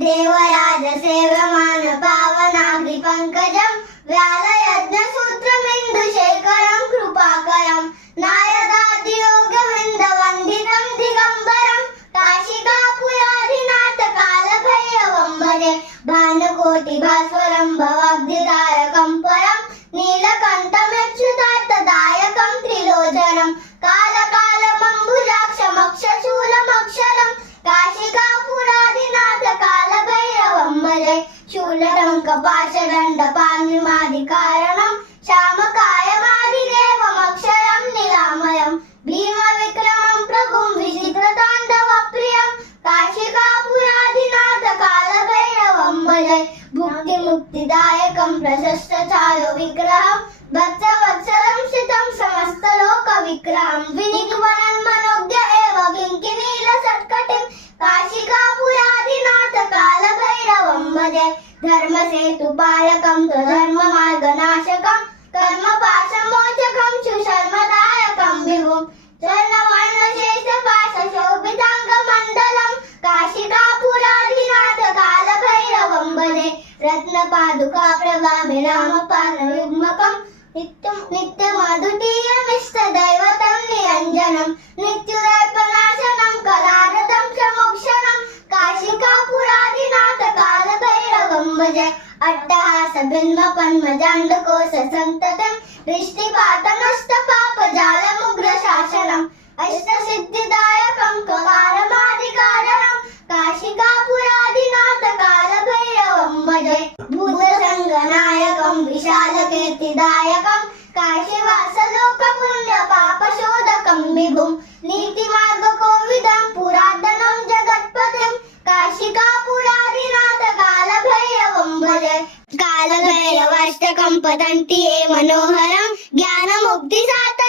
देवराज सेव्यमान पावनाग्नि पंकजं व्यालयज्ञसूत्रमिन्दुशेखरं कृपाकरं नारदादियोगवृन्दवन्दितं दिगम्बरं काशिकापुराधिनाथ कालभैरवं भजे भानुकोटिभास्वरं भवाब्धितारकं परं नीलकण्ठमच्युतार्थदायकं त्रिलोचनं कालकालमम्बुजाक्षमक्षशूलमक्षरं काशिकापुराधिनाथ कालभैरवं भजे शूलटङ्कपाशदण्डपाणिमादिकारणं श्यामकायमादिदेवमक्षरं निरामयं भीमविक्रमं प्रभुं विचित्रताण्डवप्रियं काशिकापुराधिनाथ कालभैरवं भजे भुक्तिमुक्तिदायकं प्रशस्तचारुविग्रहं भक्तवत्सलं श्रितं समस्तलोकविग्रहं विनिग्वनन्मनोज्ञ एव किङ्किणीलसत्कटिं काशिकापुराधिनाथ कालभैरवं भजे धर्मसेतुपालकं स्वधर्ममार्गनाशकं कर्मपाशमोचकं सुशर्मदायकं विभुं स्वर्णवर्णशेषपाशशोभिताङ्गमण्डलं काशिकापुराधिनाथ कालभैरवं भजे रत्नपादुकाप्रभामिरामपानयुग्मकं नित्यमद्वितीयमिष्टदैवतं निरञ्जनं नित्युदर्पनाशनं कलारतं च मोक्षणं काशिकापुराधिनाथ कालभैरवं भजे अट्टहासबिम्बपद्मजाण्डकोशसन्ततं दृष्टिपातनस्तपापजालमुग्रशासनम् अष्टसिद्धिदायकं ककारमादिकारणं काशिकापुराधिनाथ कालभैरवं भजे भूतसङ्गनायकं विशालकीर्तिदायकं काशीवासलोकपुण्यपापशोधकं विभुं नीतिमार्गकोविदं पुरातनं जगत्पतिं काशिकापुराधिनाथ कालभैरवं भजे कालभैरवाष्टकं पठन्ति ये मनोहरं ज्ञानमुक्तिसाधकं